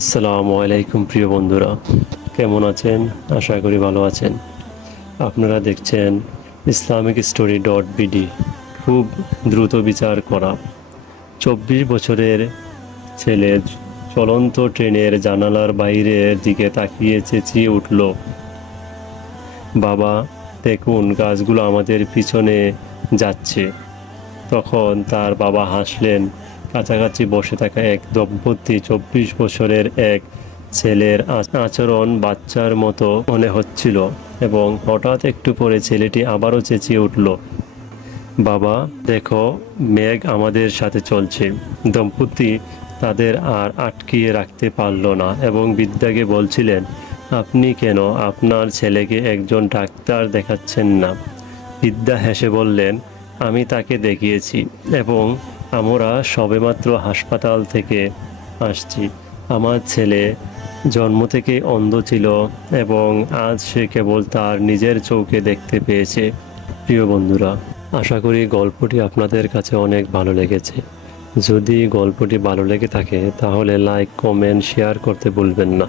আসসালামু আলাইকুম প্রিয় বন্ধুরা, কেমন আছেন? আশা করি ভালো আছেন। আপনারা দেখছেন ইসলামিক স্টোরি .bd। খুব দ্রুত বিচার করা 24 বছরের ছেলে চলন্ত ট্রেনের জানালার বাইরের দিকে তাকিয়ে চেঁচিয়ে উঠল, বাবা দেখুন, গাছগুলো আমাদের পিছনে যাচ্ছে। তখন তার বাবা হাসলেন। কাছাকাছি বসে থাকা এক দম্পতি 24 বছরের এক ছেলের আচরণ বাচ্চার মতো মনে হচ্ছিল এবং হঠাৎ একটু পরে ছেলেটি আবারও চেঁচিয়ে উঠল, বাবা দেখো, মেঘ আমাদের সাথে চলছে। দম্পতি তাদের আর আটকিয়ে রাখতে পারল না এবং বিদ্যাকে বলছিলেন, আপনি কেন আপনার ছেলেকে একজন ডাক্তার দেখাচ্ছেন না? বিদ্যা হেসে বললেন, আমি তাকে দেখিয়েছি এবং আমরা সবেমাত্র হাসপাতাল থেকে আসছি। আমার ছেলে জন্ম থেকেই অন্ধ ছিল এবং আজ সে কেবল তার নিজের চোখে দেখতে পেয়েছে। প্রিয় বন্ধুরা, আশা করি গল্পটি আপনাদের কাছে অনেক ভালো লেগেছে। যদি গল্পটি ভালো লেগে থাকে তাহলে লাইক, কমেন্ট, শেয়ার করতে ভুলবেন না।